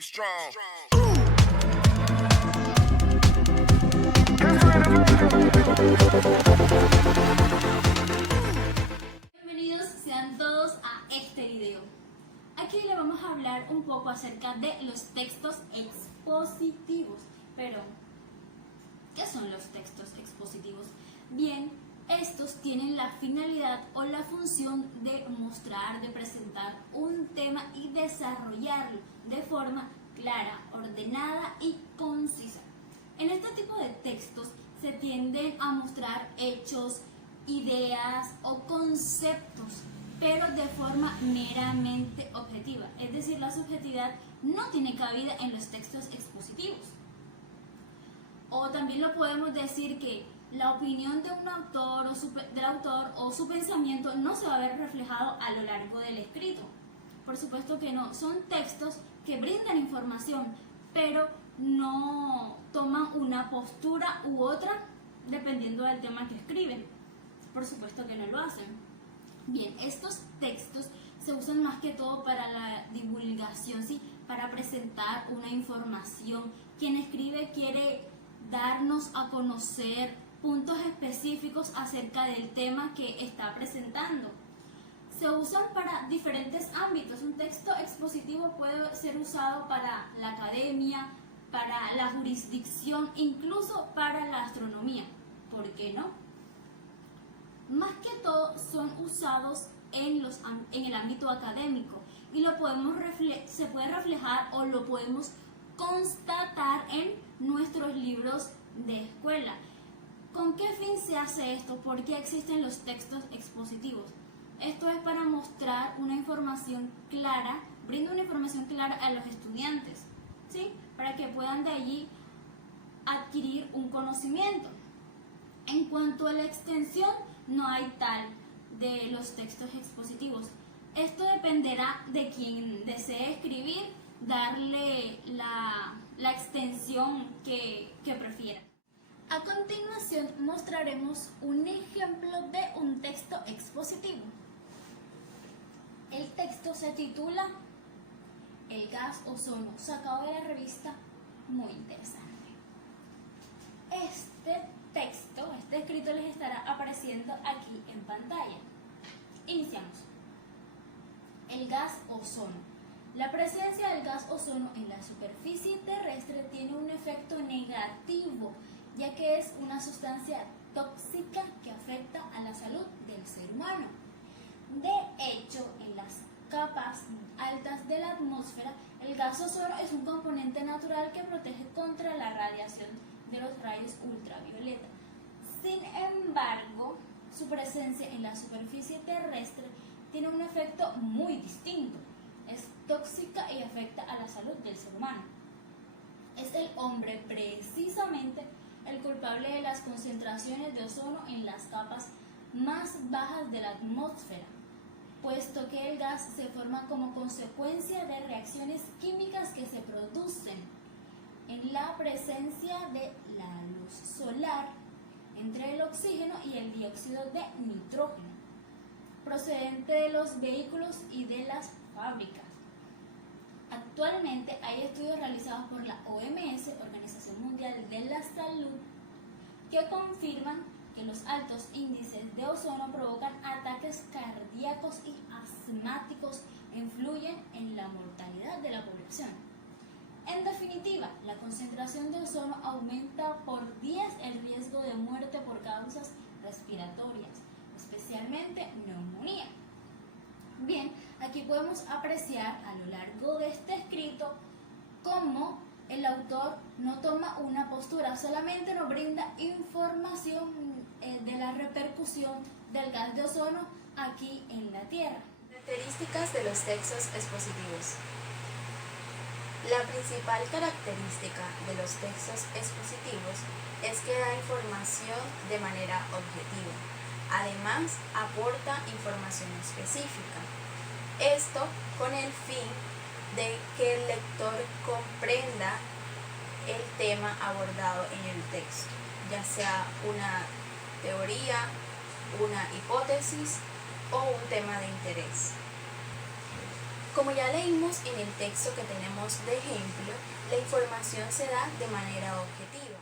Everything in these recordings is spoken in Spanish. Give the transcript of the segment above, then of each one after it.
Be strong. Bienvenidos sean todos a este video. Aquí le vamos a hablar un poco acerca de los textos expositivos. Pero, ¿qué son los textos expositivos? Bien, estos tienen la finalidad o la función de mostrar, de presentar un tema y desarrollarlo de forma clara, ordenada y concisa. En este tipo de textos se tienden a mostrar hechos, ideas o conceptos, pero de forma meramente objetiva. Es decir, la subjetividad no tiene cabida en los textos expositivos. O también lo podemos decir que la opinión de un autor del autor o su pensamiento no se va a ver reflejado a lo largo del escrito. Por supuesto que no, son textos que brindan información, pero no toman una postura u otra dependiendo del tema que escriben. Por supuesto que no lo hacen. Bien, estos textos se usan más que todo para la divulgación, ¿sí? Para presentar una información. Quien escribe quiere darnos a conocer puntos específicos acerca del tema que está presentando. Se usan para diferentes ámbitos. Un texto expositivo puede ser usado para la academia, para la jurisdicción, incluso para la astronomía. ¿Por qué no? Más que todo son usados en el ámbito académico y se puede reflejar o lo podemos constatar en nuestros libros de escuela. ¿Con qué fin se hace esto? ¿Por qué existen los textos expositivos? Esto es para mostrar una información clara, brinda una información clara a los estudiantes, ¿sí? Para que puedan de allí adquirir un conocimiento. En cuanto a la extensión, no hay tal de los textos expositivos. Esto dependerá de quien desee escribir, darle la extensión que prefiera. A continuación mostraremos un ejemplo de un texto expositivo. El texto se titula El gas ozono, sacado de la revista Muy Interesante. Este escrito les estará apareciendo aquí en pantalla. Iniciamos. El gas ozono. La presencia del gas ozono en la superficie terrestre tiene un efecto negativo, ya que es una sustancia tóxica que afecta a la salud del ser humano. De hecho, en las capas altas de la atmósfera, el gas ozono es un componente natural que protege contra la radiación de los rayos ultravioleta. Sin embargo, su presencia en la superficie terrestre tiene un efecto muy distinto. Es tóxica y afecta a la salud del ser humano. Es el hombre precisamente el culpable de las concentraciones de ozono en las capas más bajas de la atmósfera, puesto que el gas se forma como consecuencia de reacciones químicas que se producen en la presencia de la luz solar entre el oxígeno y el dióxido de nitrógeno, procedente de los vehículos y de las fábricas. Actualmente hay estudios realizados por la OMS, Organización Mundial de la Salud, que confirman que los altos índices de ozono provocan ataques cardíacos y asmáticos e influyen en la mortalidad de la población. En definitiva, la concentración de ozono aumenta por 10 el riesgo de muerte por causas respiratorias, especialmente neumonía. Bien, aquí podemos apreciar a lo largo de este escrito cómo el autor no toma una postura, solamente nos brinda información de la repercusión del gas de ozono aquí en la Tierra. Características de los textos expositivos. La principal característica de los textos expositivos es que da información de manera objetiva. Además, aporta información específica. Esto con el fin de que el lector comprenda el tema abordado en el texto, ya sea una teoría, una hipótesis o un tema de interés. Como ya leímos en el texto que tenemos de ejemplo, la información se da de manera objetiva.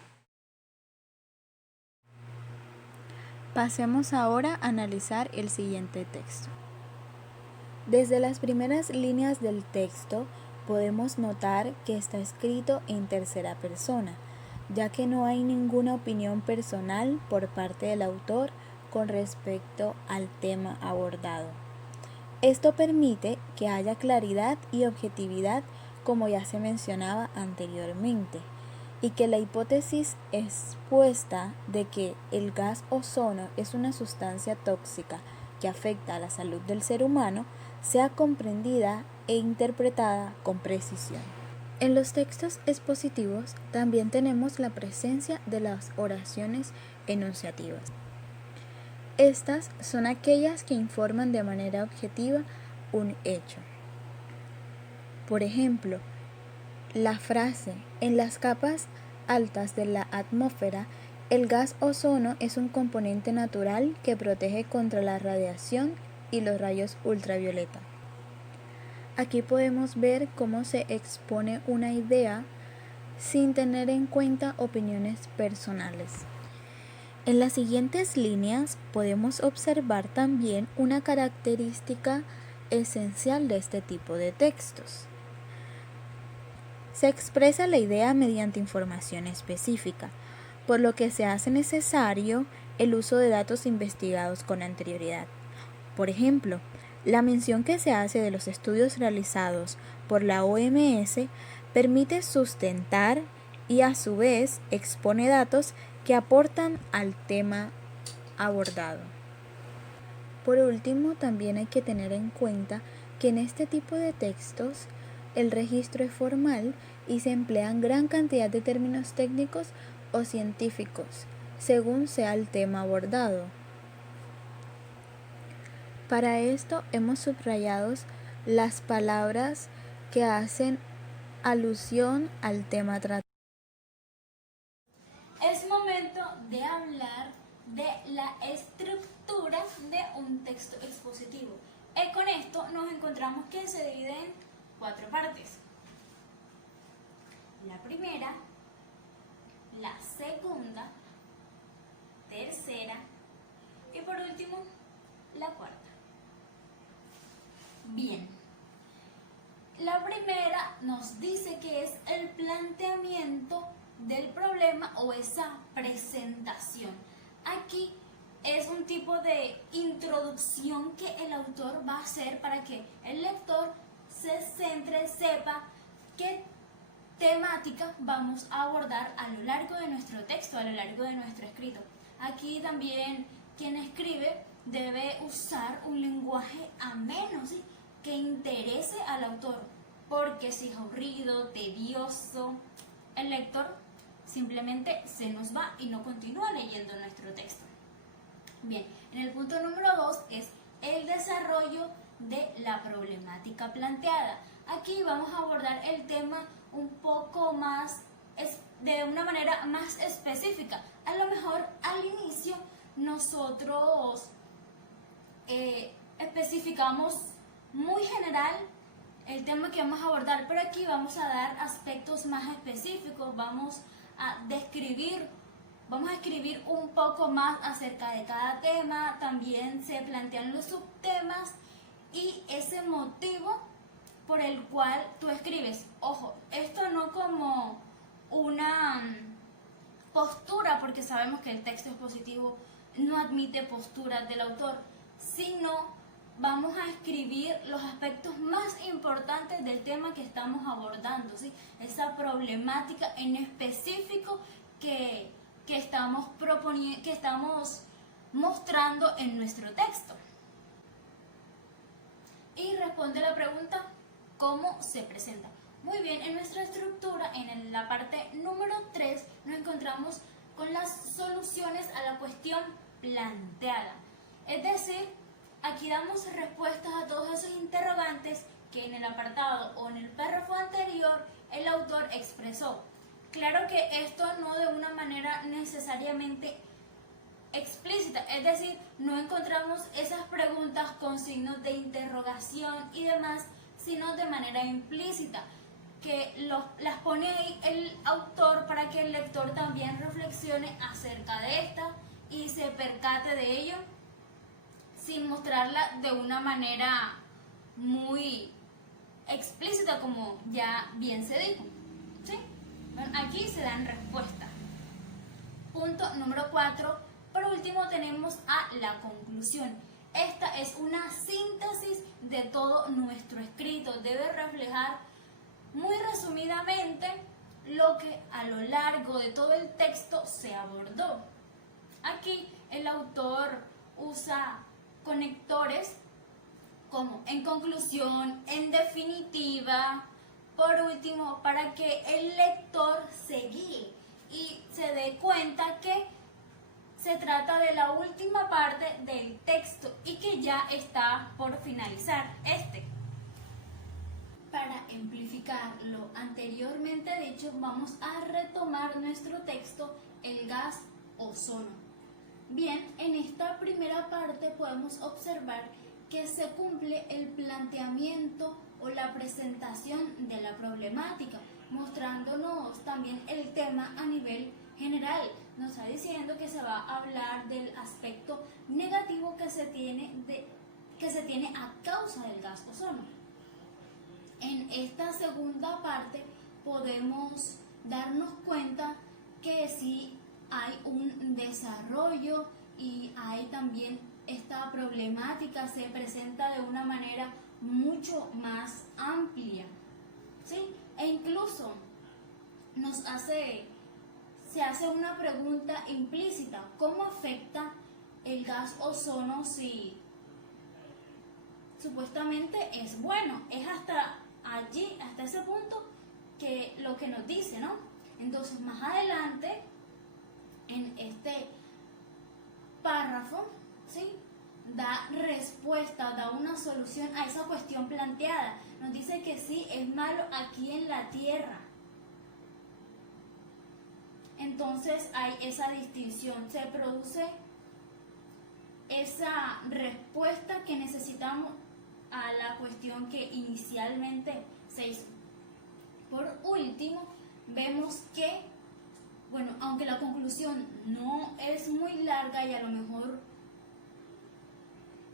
Pasemos ahora a analizar el siguiente texto. Desde las primeras líneas del texto podemos notar que está escrito en tercera persona, ya que no hay ninguna opinión personal por parte del autor con respecto al tema abordado. Esto permite que haya claridad y objetividad, como ya se mencionaba anteriormente, y que la hipótesis expuesta de que el gas ozono es una sustancia tóxica que afecta a la salud del ser humano sea comprendida e interpretada con precisión. En los textos expositivos también tenemos la presencia de las oraciones enunciativas. Estas son aquellas que informan de manera objetiva un hecho. Por ejemplo, la frase "en las capas altas de la atmósfera, el gas ozono es un componente natural que protege contra la radiación y los rayos ultravioleta". Aquí podemos ver cómo se expone una idea sin tener en cuenta opiniones personales. En las siguientes líneas podemos observar también una característica esencial de este tipo de textos. Se expresa la idea mediante información específica, por lo que se hace necesario el uso de datos investigados con anterioridad. Por ejemplo, la mención que se hace de los estudios realizados por la OMS permite sustentar y a su vez expone datos que aportan al tema abordado. Por último, también hay que tener en cuenta que en este tipo de textos el registro es formal y se emplean gran cantidad de términos técnicos o científicos, según sea el tema abordado. Para esto hemos subrayado las palabras que hacen alusión al tema tratado. Es momento de hablar de la estructura de un texto expositivo. Con esto nos encontramos que se divide en 4 partes. La primera, la segunda, tercera y por último, la cuarta. Bien, la primera nos dice que es el planteamiento del problema o esa presentación. Aquí es un tipo de introducción que el autor va a hacer para que el lector se centre, sepa qué temática vamos a abordar a lo largo de nuestro texto, a lo largo de nuestro escrito. Aquí también quien escribe debe usar un lenguaje ameno, ¿sí?, que interese al autor, porque si es aburrido, tedioso, el lector simplemente se nos va y no continúa leyendo nuestro texto. Bien, en el punto número 2 es el desarrollo de la problemática planteada. Aquí vamos a abordar el tema un poco más, de una manera más específica. A lo mejor al inicio nosotros especificamos muy general el tema que vamos a abordar, pero aquí vamos a dar aspectos más específicos, vamos a escribir un poco más acerca de cada tema, también se plantean los subtemas y ese motivo por el cual tú escribes. Ojo, esto no como una postura, porque sabemos que el texto expositivo no admite posturas del autor, sino vamos a escribir los aspectos más importantes del tema que estamos abordando, ¿sí?, esa problemática en específico que estamos mostrando en nuestro texto. Y responde la pregunta, ¿cómo se presenta? Muy bien, en nuestra estructura, en la parte número 3, nos encontramos con las soluciones a la cuestión planteada. Es decir, aquí damos respuestas a todos esos interrogantes que en el apartado o en el párrafo anterior el autor expresó. Claro que esto no de una manera necesariamente explícita, es decir, no encontramos esas preguntas con signos de interrogación y demás, sino de manera implícita, que las pone ahí el autor para que el lector también reflexione acerca de esta y se percate de ello sin mostrarla de una manera muy explícita, como ya bien se dijo. ¿Sí? Bueno, aquí se dan respuestas. Punto número 4. Por último tenemos a la conclusión. Esta es una síntesis de todo nuestro escrito. Debe reflejar muy resumidamente lo que a lo largo de todo el texto se abordó. Aquí el autor usa conectores como en conclusión, en definitiva, por último, para que el lector se guíe y se dé cuenta que se trata de la última parte del texto y que ya está por finalizar este. Para amplificar lo anteriormente dicho, vamos a retomar nuestro texto, el gas ozono. Bien, en esta primera parte podemos observar que se cumple el planteamiento o la presentación de la problemática, mostrándonos también el tema a nivel general. Nos está diciendo que se va a hablar del aspecto negativo que se tiene a causa del gas ozono. En esta segunda parte podemos darnos cuenta que sí hay un desarrollo y hay también esta problemática se presenta de una manera mucho más amplia, ¿sí? E incluso se hace una pregunta implícita: ¿cómo afecta el gas ozono si supuestamente es bueno? Es hasta allí, hasta ese punto, que lo que nos dice, ¿no? Entonces, más adelante, en este párrafo, ¿sí?, da respuesta, da una solución a esa cuestión planteada. Nos dice que sí, es malo aquí en la Tierra. Entonces hay esa distinción, se produce esa respuesta que necesitamos a la cuestión que inicialmente se hizo. Por último, vemos que, bueno, aunque la conclusión no es muy larga y a lo mejor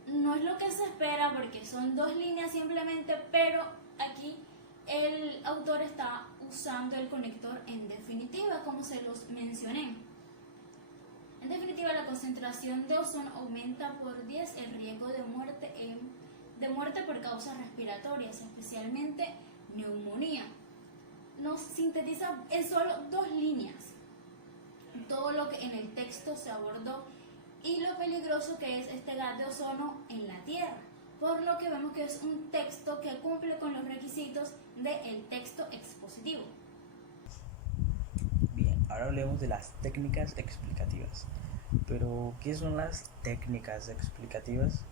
no es lo que se espera porque son 2 líneas simplemente, pero aquí el autor está usando el conector en definitiva, como se los mencioné. En definitiva, la concentración de ozono aumenta por 10 el riesgo de muerte por causas respiratorias, especialmente neumonía. Nos sintetiza en solo 2 líneas todo lo que en el texto se abordó y lo peligroso que es este gas de ozono en la Tierra, por lo que vemos que es un texto que cumple con los requisitos del texto expositivo. Bien, ahora hablemos de las técnicas explicativas. Pero, ¿qué son las técnicas explicativas?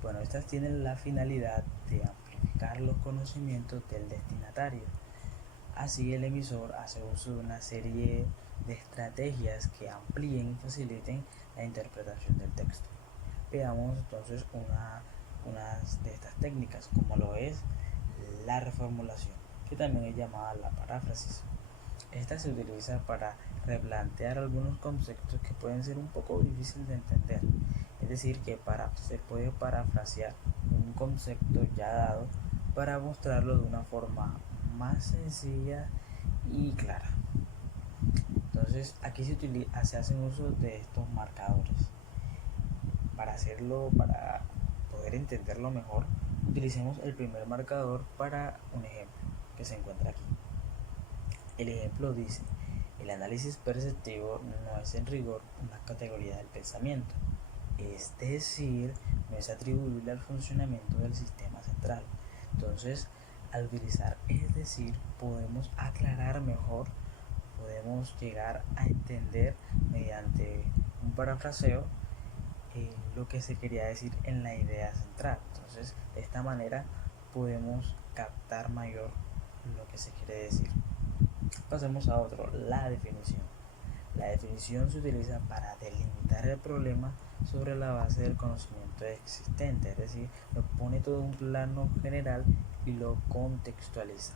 Bueno, estas tienen la finalidad de amplificar los conocimientos del destinatario. Así, el emisor hace uso de una serie de estrategias que amplíen y faciliten la interpretación del texto. Veamos entonces unas de estas técnicas, como lo es la reformulación, que también es llamada la paráfrasis. Esta se utiliza para replantear algunos conceptos que pueden ser un poco difíciles de entender. Es decir, que se puede parafrasear un concepto ya dado para mostrarlo de una forma más sencilla y clara. Entonces, aquí se hacen uso de estos marcadores. Para poder entenderlo mejor, utilicemos el primer marcador para un ejemplo que se encuentra aquí. El ejemplo dice: el análisis perceptivo no es en rigor una categoría del pensamiento, es decir, no es atribuible al funcionamiento del sistema central. Entonces, al utilizar es decir, podemos aclarar mejor, podemos llegar a entender mediante un parafraseo lo que se quería decir en la idea central. Entonces, de esta manera podemos captar mayor lo que se quiere decir. Pasemos a otro, la definición. La definición se utiliza para delimitar el problema sobre la base del conocimiento existente, es decir, nos pone todo un plano general y lo contextualiza.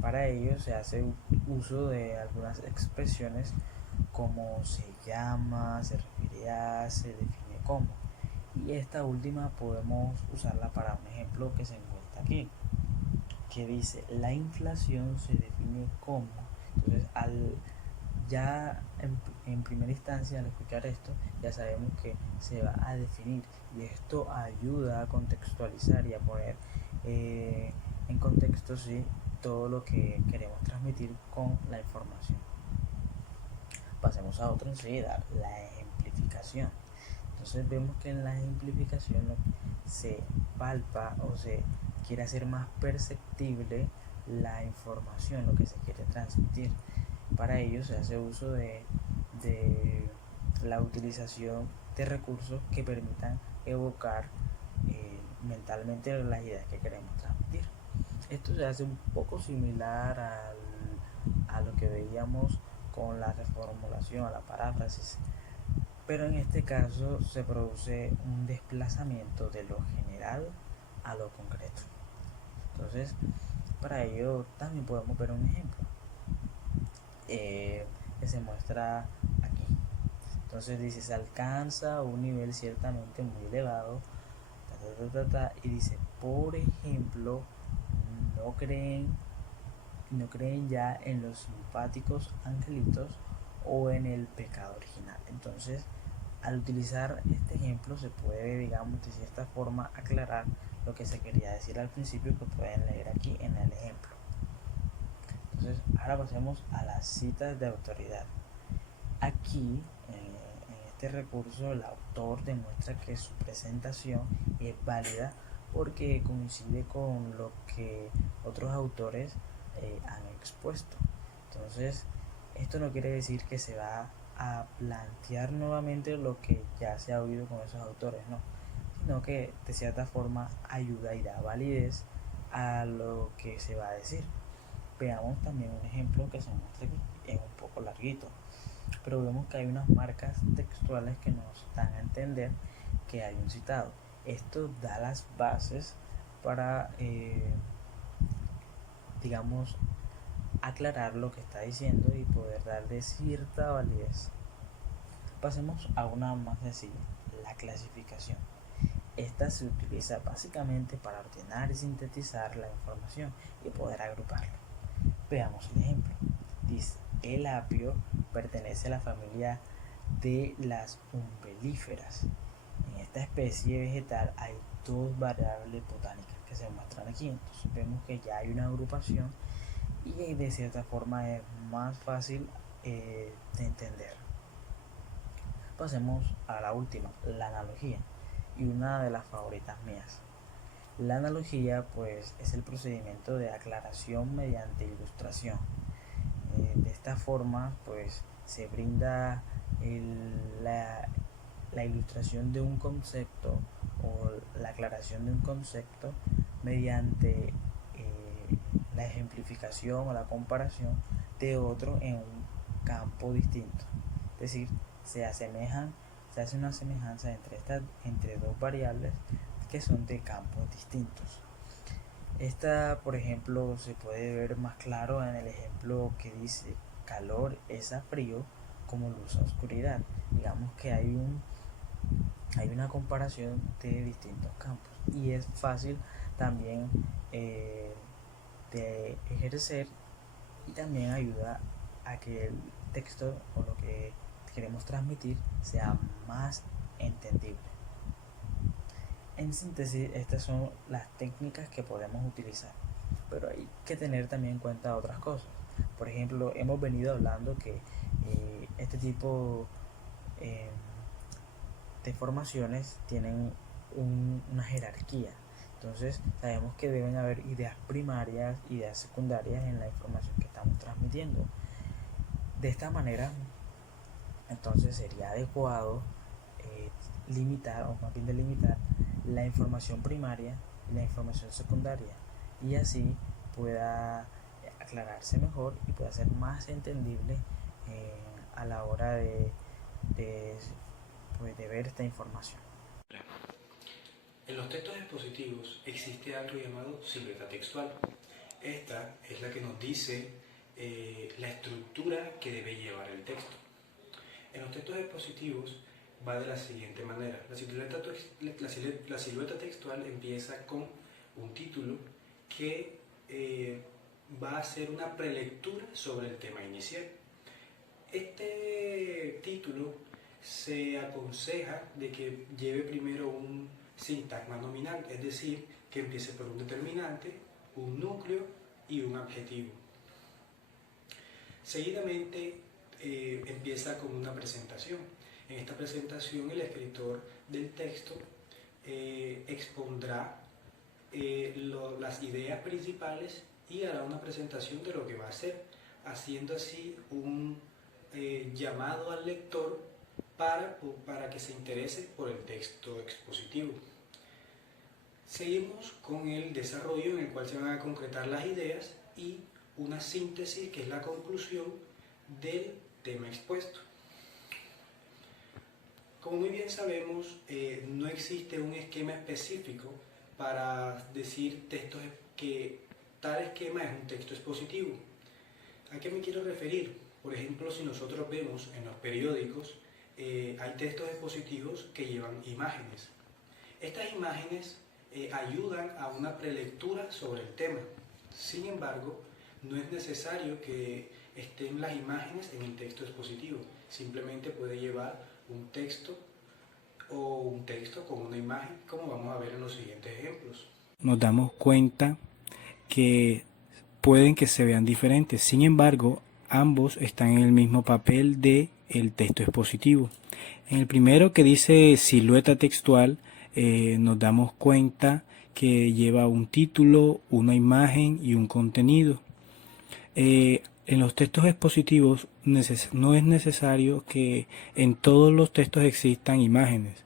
Para ello se hace uso de algunas expresiones como se llama, se refiere a, se define como. Y esta última podemos usarla para un ejemplo que se encuentra aquí, que dice la inflación se define como. Entonces ya en primera instancia al escuchar esto ya sabemos que se va a definir, y esto ayuda a contextualizar y a poner en contexto, ¿sí?, todo lo que queremos transmitir con la información. Pasemos a otro enseguida, la ejemplificación. Entonces vemos que en la ejemplificación se palpa o se quiere hacer más perceptible la información, lo que se quiere transmitir. Para ello se hace uso de la utilización de recursos que permitan evocar mentalmente las ideas que queremos transmitir. Esto se hace un poco similar a lo que veíamos con la reformulación, a la paráfrasis, pero en este caso se produce un desplazamiento de lo general a lo concreto. Entonces, para ello también podemos ver un ejemplo que se muestra aquí. Entonces dice, se alcanza un nivel ciertamente muy elevado, y dice, por ejemplo, no creen ya en los simpáticos angelitos o en el pecado original. Entonces, al utilizar este ejemplo se puede, digamos, de cierta forma aclarar lo que se quería decir al principio, que pueden leer aquí en el ejemplo. Entonces, ahora pasemos a las citas de autoridad. Aquí, en este recurso, el autor demuestra que su presentación es válida porque coincide con lo que otros autores han expuesto. Entonces, esto no quiere decir que se va a plantear nuevamente lo que ya se ha oído con esos autores, no, sino que de cierta forma ayuda y da validez a lo que se va a decir. Veamos también un ejemplo que se muestra aquí, es un poco larguito, pero vemos que hay unas marcas textuales que nos dan a entender que hay un citado. Esto da las bases para, digamos, aclarar lo que está diciendo y poder darle cierta validez. Pasemos a una más sencilla, la clasificación. Esta se utiliza básicamente para ordenar y sintetizar la información y poder agruparla. Veamos el ejemplo. Dice, el apio pertenece a la familia de las umbelíferas. En esta especie vegetal hay dos variables botánicas que se muestran aquí. Entonces vemos que ya hay una agrupación y de cierta forma es más fácil de entender. Pasemos a la última, la analogía, y una de las favoritas mías. La analogía, pues, es el procedimiento de aclaración mediante ilustración. De esta forma, pues, se brinda la ilustración de un concepto o la aclaración de un concepto mediante la ejemplificación o la comparación de otro en un campo distinto. Es decir, se hace una semejanza entre dos variables que son de campos distintos. Esta, por ejemplo, se puede ver más claro en el ejemplo que dice calor es a frío como luz a oscuridad. Digamos que hay una comparación de distintos campos y es fácil también de ejercer, y también ayuda a que el texto o lo que queremos transmitir sea más entendible. En síntesis, estas son las técnicas que podemos utilizar, pero hay que tener también en cuenta otras cosas. Por ejemplo, hemos venido hablando que este tipo de formaciones tienen una jerarquía. Entonces sabemos que deben haber ideas primarias, ideas secundarias en la información que estamos transmitiendo. De esta manera, entonces sería adecuado limitar, o más bien delimitar, la información primaria y la información secundaria, y así pueda aclararse mejor y pueda ser más entendible a la hora de ver esta información. En los textos expositivos existe algo llamado silueta textual. Esta es la que nos dice la estructura que debe llevar el texto. En los textos expositivos va de la siguiente manera. La silueta textual empieza con un título que va a ser una prelectura sobre el tema inicial. Este título se aconseja de que lleve primero un sintagma nominal, es decir, que empiece por un determinante, un núcleo y un adjetivo. Seguidamente empieza con una presentación. En esta presentación el escritor del texto expondrá las ideas principales y hará una presentación de lo que va a hacer, haciendo así un llamado al lector para que se interese por el texto expositivo. Seguimos con el desarrollo en el cual se van a concretar las ideas y una síntesis que es la conclusión del tema expuesto. Como muy bien sabemos, no existe un esquema específico para decir que tal esquema es un texto expositivo. ¿A qué me quiero referir? Por ejemplo, si nosotros vemos en los periódicos, hay textos expositivos que llevan imágenes. Estas imágenes ayudan a una prelectura sobre el tema. Sin embargo, no es necesario que estén las imágenes en el texto expositivo. Simplemente puede llevar un texto o un texto con una imagen, como vamos a ver en los siguientes ejemplos. Nos damos cuenta que pueden que se vean diferentes. Sin embargo, ambos están en el mismo papel de el texto expositivo. En el primero, que dice silueta textual, nos damos cuenta que lleva un título, una imagen y un contenido. En los textos expositivos no es necesario que en todos los textos existan imágenes.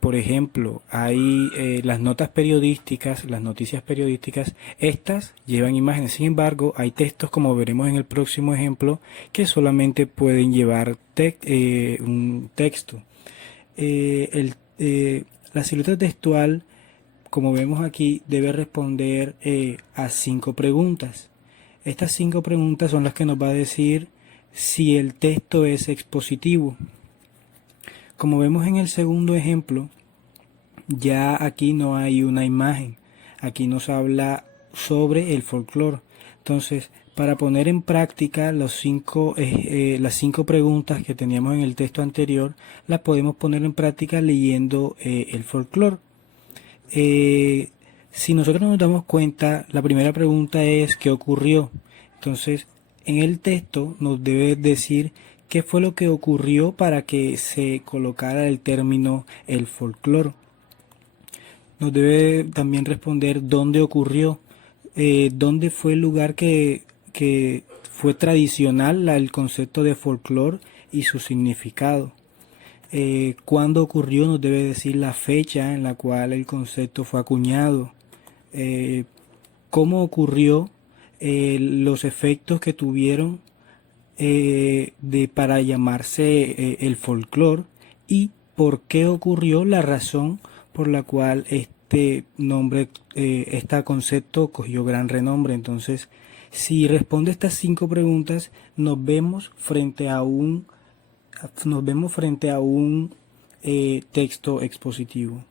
Por ejemplo, hay las notas periodísticas, las noticias periodísticas, estas llevan imágenes. Sin embargo, hay textos, como veremos en el próximo ejemplo, que solamente pueden llevar un texto. La silueta textual, como vemos aquí, debe responder a 5 preguntas. Estas 5 preguntas son las que nos va a decir si el texto es expositivo. Como vemos en el segundo ejemplo, ya aquí no hay una imagen. Aquí nos habla sobre el folclore. Entonces, para poner en práctica las 5 preguntas que teníamos en el texto anterior, las podemos poner en práctica leyendo el folclore. Si nosotros nos damos cuenta, la primera pregunta es ¿qué ocurrió? Entonces, en el texto nos debe decir qué fue lo que ocurrió para que se colocara el término el folclore. Nos debe también responder dónde ocurrió, dónde fue el lugar que fue tradicional el concepto de folclore y su significado. Cuándo ocurrió, nos debe decir la fecha en la cual el concepto fue acuñado. Cómo ocurrió, los efectos que tuvieron para llamarse el folclore y por qué ocurrió, la razón por la cual este nombre, este concepto cogió gran renombre. Entonces, si responde estas 5 preguntas, nos vemos frente a un texto expositivo.